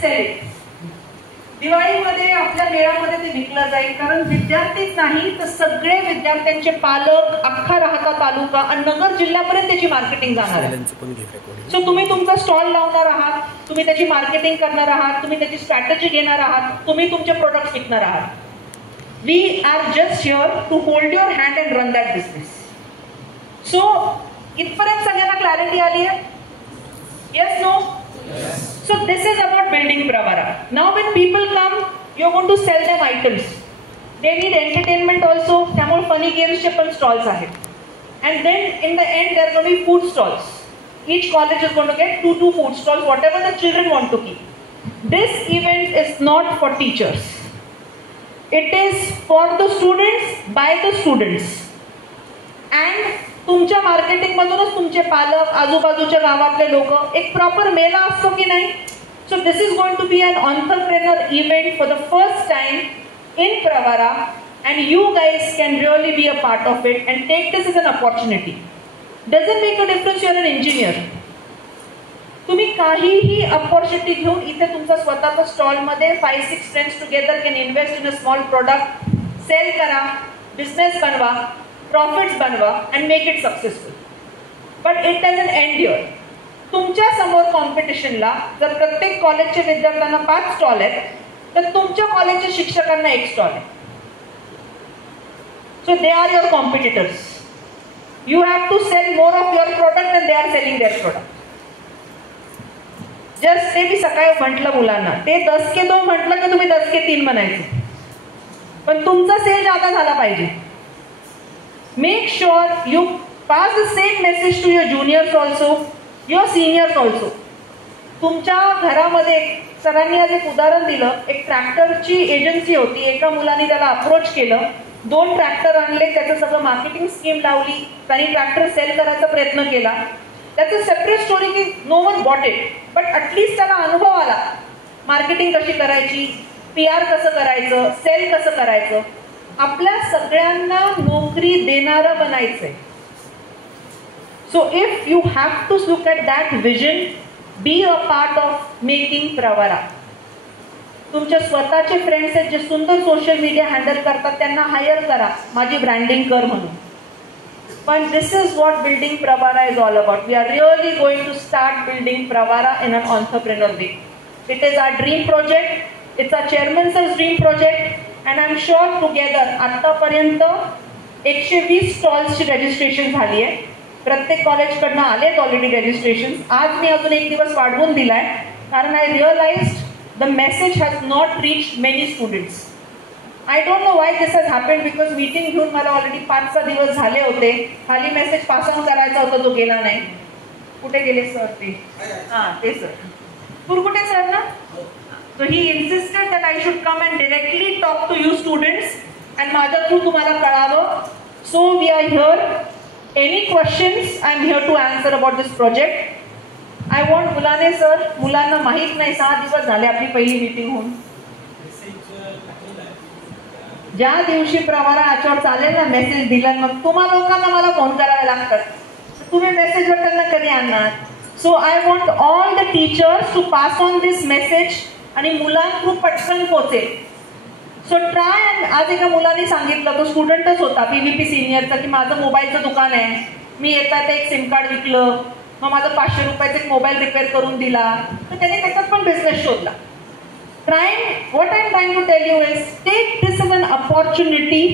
sell it. दिवाळीमध्ये आपल्या मेळामध्ये ते विकलं जाईल, कारण विद्यार्थीच नाही तर सगळे विद्यार्थ्यांचे पालक, अख्खा राहता तालुका आणि नगर जिल्ह्यापर्यंत त्याची मार्केटिंग जाणार आहे. सो तुम्ही तुमचा स्टॉल लावणार आहात, तुम्ही त्याची मार्केटिंग करणार आहात, तुम्ही त्याची स्ट्रॅटेजी घेणार आहात, तुम्ही तुमचे प्रोडक्ट्स विकणार आहात. We are just here to hold your hand and run that business. So इथपर्यंत सगळ्यांना क्लॅरिटी आली आहे? Yes, no? So this is about building Pravara. Now when people come, you're going to sell them items. They need entertainment also. त्यामुळे funny games चे पण stalls आहेत. And then in the end there are going to be food stalls. Each college is going to get 2 food stalls, whatever the children want to keep. This event is not for teachers. It is for the students, by the students. And तुमच्या marketing मधूनच तुमचे पालक, आजूबाजूच्या गावातले लोक एक proper मेला असतो की नाही. So this is going to be an entrepreneur event for the first time in Pravara, and you guys can really be a part of it and take this is an opportunity. Doesn't make a difference, you are an engineer. तुम्ही काहीही opportunity घेऊन इथे तुमचा स्वतःचा स्टॉलमध्ये 5-6 friends together can invest in a small product, sell करा, business बनवा, profits बनवा and make it successful. But it doesn't end here. तुमच्या समोर कॉम्पिटिशनला जर प्रत्येक कॉलेजच्या विद्यार्थ्यांना 5 स्टॉल आहेत, तर तुमच्या कॉलेजच्या शिक्षकांना 1 स्टॉल आहे. So they are your competitors. You have to sell more of your product and they are selling their product. Just ते मी सकाळी म्हटलं मुलांना, ते 10 के 2 म्हटलं की तुम्ही 10 के 3 म्हणायचं, पण तुमचा सेल जादा झाला पाहिजे. Make sure you pass the same message to your juniors also, your seniors also. तुमच्या घरामध्ये सरांनी आज एक उदाहरण दिलं. एक ट्रॅक्टरची एजन्सी होती, एका मुलाने त्याला अप्रोच केलं, 2 ट्रॅक्टर आणले, त्याचं सगळं मार्केटिंग स्कीम लावली, त्यांनी ट्रॅक्टर सेल करायचा प्रयत्न केला. त्याचं सेपरेट स्टोरी की no one bought it, but at least त्याला अनुभव आला मार्केटिंग कशी करायची, PR कसं करायचं, सेल कसं करायचं. आपल्या सगळ्यांना नोकरी देणारं बनायचंय. So if you have to look at that vision, be a part of making Pravara. तुमच्या स्वतःचे फ्रेंड्स आहेत जे सुंदर सोशल मीडिया हँडल करतात, त्यांना हायर करा, माझी ब्रँडिंग कर म्हणून. पण this is what building Pravara is all about. We are really going to start building Pravara in an entrepreneur way. It is our dream project. It's our चेअरमॅनच dream project. And I am sure together आतापर्यंत 120 स्टॉल्सची registration झाली आहे. प्रत्येक कॉलेजकडनं आलेत already registration. आज मी अजून 1 दिवस वाढवून दिलाय, कारण I realised the message has not reach many students. I don't know why this has happened, because meeting घेऊन मला ऑलरेडी 5-6 दिवस झाले होते. खाली मेसेज पास ऑन करायचा होता, तो गेला नाही. कुठे गेले सर ते? हां, ते सर कुरकुटे सर ना. So he insisted that I should come and directly talk to you students and माझ्या थ्रू तुम्हाला कळावं. So we are here. Any questions? I am here to answer about this project. I want मुलाने sir, मुलांना माहित नाही 6 दिवस झाले आपली पहिली मीटिंग होऊन. ज्या दिवशी प्रवारा याच्यावर चालेल ना मेसेज दिला, मग तुम्हा लोकांना मला फोन करायला लागतात, तुम्ही मेसेज त्यांना कधी आणणार. So I want all the teachers to pass on this message आणि मुलांना पटकन पोहोचेल. So try. आज एका मुलाने सांगितलं, तो स्टुडंटच होता, PVP सिनियरचा, की माझं मोबाईलचं दुकान आहे, मी येतात एक सिम कार्ड विकलं, मग माझं 500 रुपयाचं एक मोबाईल रिपेअर करून दिला, तर त्याने त्याच्यात पण बिझनेस शोधला. What I'm trying to tell you is, take this as an opportunity.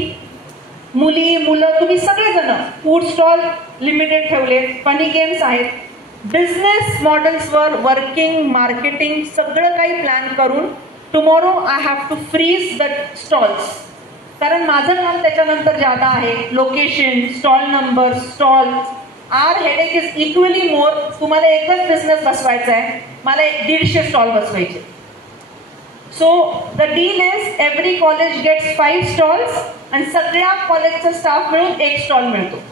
मुली, मुलं, तुम्ही सगळेजण फूड स्टॉल लिमिटेड ठेवले, फनी गेम्स आहेत, बिझनेस मॉडेल्सवर वर्किंग, मार्केटिंग सगळं काही प्लॅन करून tomorrow I have to freeze the stalls. कारण माझं काम त्याच्यानंतर जादा आहे. Location, stall number, stall. Our headache is equally more. तुम्हाला एकच बिझनेस बसवायचा आहे, मला 150 स्टॉल बसवायचे. So the deal is every college gets 5 stalls आणि सगळ्या कॉलेजचा स्टाफ मिळून 1 स्टॉल मिळतो.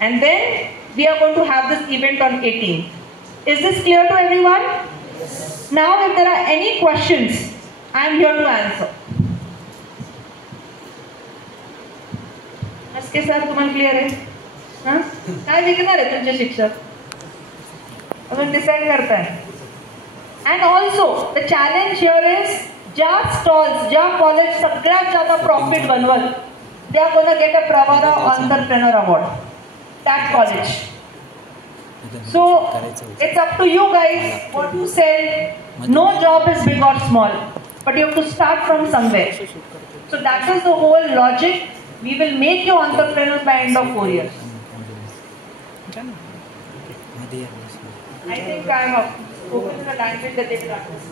And then we are going to have this event on 18th. Is this clear to everyone? Now if there are any questions, I am here to answer. नसके sir, तुम्हाला clear आहे? हां, काय विकणार आहे तुमचे शिक्षक? अजून डिसाईड करताय? And also the challenge here is ज्या स्टॉल्स, ज्या कॉलेज सगळ्यात जास्त प्रॉफिट बनवल, they are going to get a Pravara Entrepreneur Award. That college. So it's up to you guys what you sell. No job is big or small, but you have to start from somewhere. So that is the whole logic. We will make you entrepreneurs by end of 4 years. I think I am spoken in a language that they practice.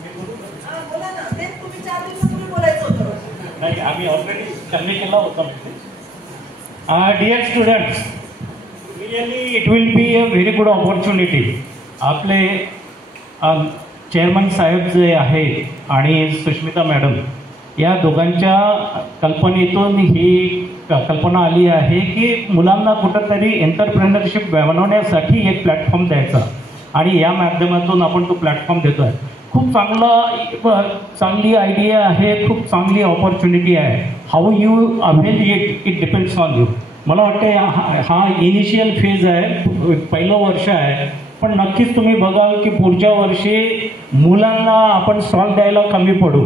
बोला ना, ते तुम्ही 4 दिवसापूर्वी बोलायचं होतं. नाही, आम्ही already convey केला होता message. Dear students, really it will be a very good opportunity. आपले चेअरमन साहेब जे आहेत आणि सुष्मिता मॅडम, या दोघांच्या कल्पनेतून ही कल्पना आली आहे की मुलांना कुठंतरी एंटरप्रेनरशिप बनवण्यासाठी एक प्लॅटफॉर्म द्यायचा, आणि या माध्यमातून आपण तो प्लॅटफॉर्म देतो आहे. खूप चांगली आयडिया आहे, खूप चांगली ऑपॉर्च्युनिटी आहे. How you avail it depends on you. मला वाटतं हा इनिशियल फेज आहे, पहिलं वर्ष आहे, पण नक्कीच तुम्ही बघाल की पुढच्या वर्षी मुलांना आपण स्टॉल द्यायला कमी पडू.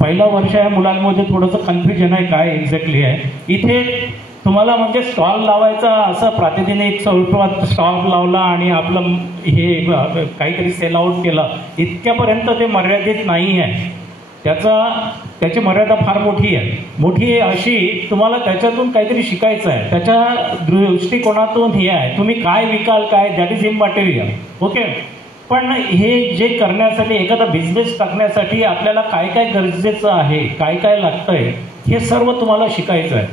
पहिलं वर्ष आहे, मुलांमध्ये थोडंसं कन्फ्युजन आहे काय एक्झॅक्टली आहे. इथे तुम्हाला म्हणजे स्टॉल लावायचा, असं प्रातिनिधिक स्वरूपात स्टॉल लावला आणि आपलं हे काहीतरी सेल आउट केलं, इतक्यापर्यंत ते मर्यादित नाही आहे. त्याची मर्यादा फार मोठी आहे. मोठी आहे अशी, तुम्हाला त्याच्यातून काहीतरी शिकायचं आहे, त्याच्या दृष्टिकोनातून हे आहे. तुम्ही काय विकाल काय, दॅट इज इममटेरियल. ओके, पण हे जे करण्यासाठी, एखादा बिझनेस टाकण्यासाठी आपल्याला काय काय गरजेचं आहे, काय काय लागतं आहे, हे सर्व तुम्हाला शिकायचं आहे.